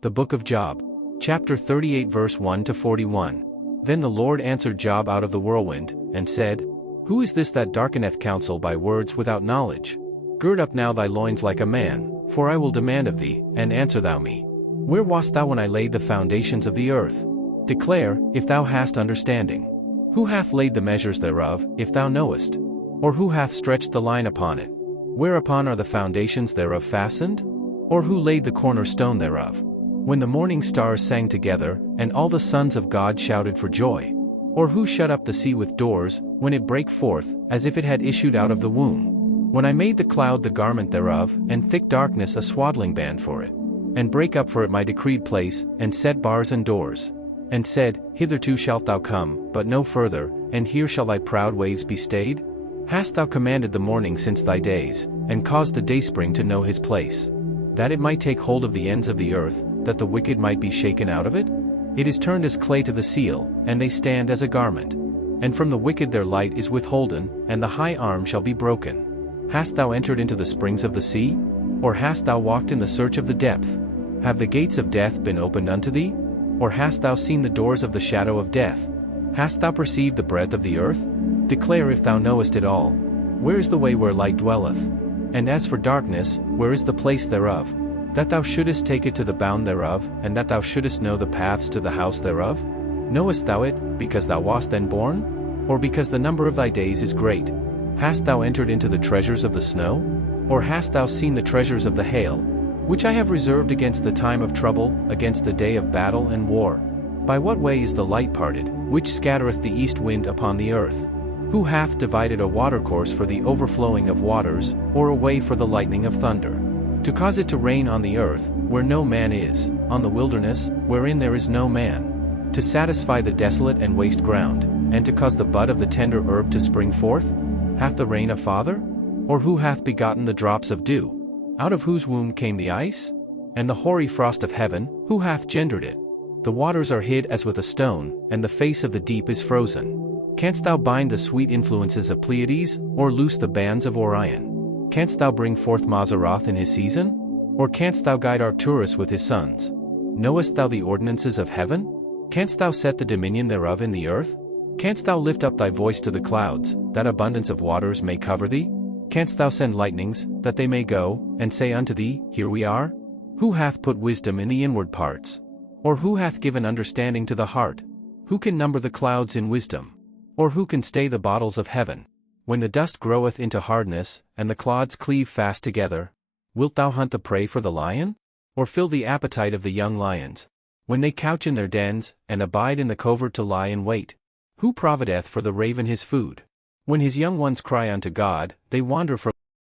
The Book of Job. Chapter 38 verse 1 to 41. Then the Lord answered Job out of the whirlwind, and said, Who is this that darkeneth counsel by words without knowledge? Gird up now thy loins like a man, for I will demand of thee, and answer thou me. Where wast thou when I laid the foundations of the earth? Declare, if thou hast understanding. Who hath laid the measures thereof, if thou knowest? Or who hath stretched the line upon it? Whereupon are the foundations thereof fastened? Or who laid the cornerstone thereof? When the morning stars sang together, and all the sons of God shouted for joy? Or who shut up the sea with doors, when it brake forth, as if it had issued out of the womb? When I made the cloud the garment thereof, and thick darkness a swaddling band for it, and brake up for it my decreed place, and set bars and doors, and said, Hitherto shalt thou come, but no further, and here shall thy proud waves be stayed? Hast thou commanded the morning since thy days, and caused the dayspring to know his place, that it might take hold of the ends of the earth, that the wicked might be shaken out of it? It is turned as clay to the seal, and they stand as a garment. And from the wicked their light is withholden, and the high arm shall be broken. Hast thou entered into the springs of the sea? Or hast thou walked in the search of the depth? Have the gates of death been opened unto thee? Or hast thou seen the doors of the shadow of death? Hast thou perceived the breadth of the earth? Declare if thou knowest it all. Where is the way where light dwelleth? And as for darkness, where is the place thereof? That thou shouldest take it to the bound thereof, and that thou shouldest know the paths to the house thereof? Knowest thou it, because thou wast then born? Or because the number of thy days is great? Hast thou entered into the treasures of the snow? Or hast thou seen the treasures of the hail, which I have reserved against the time of trouble, against the day of battle and war? By what way is the light parted, which scattereth the east wind upon the earth? Who hath divided a watercourse for the overflowing of waters, or a way for the lightning of thunder? To cause it to rain on the earth, where no man is, on the wilderness, wherein there is no man, to satisfy the desolate and waste ground, and to cause the bud of the tender herb to spring forth? Hath the rain a father? Or who hath begotten the drops of dew? Out of whose womb came the ice? And the hoary frost of heaven, who hath gendered it? The waters are hid as with a stone, and the face of the deep is frozen. Canst thou bind the sweet influences of Pleiades, or loose the bands of Orion? Canst thou bring forth Mazaroth in his season? Or canst thou guide Arcturus with his sons? Knowest thou the ordinances of heaven? Canst thou set the dominion thereof in the earth? Canst thou lift up thy voice to the clouds, that abundance of waters may cover thee? Canst thou send lightnings, that they may go, and say unto thee, Here we are? Who hath put wisdom in the inward parts? Or who hath given understanding to the heart? Who can number the clouds in wisdom? Or who can stay the bottles of heaven? When the dust groweth into hardness, and the clods cleave fast together, wilt thou hunt the prey for the lion? Or fill the appetite of the young lions? When they couch in their dens, and abide in the covert to lie in wait? Who provideth for the raven his food? When his young ones cry unto God, they wander from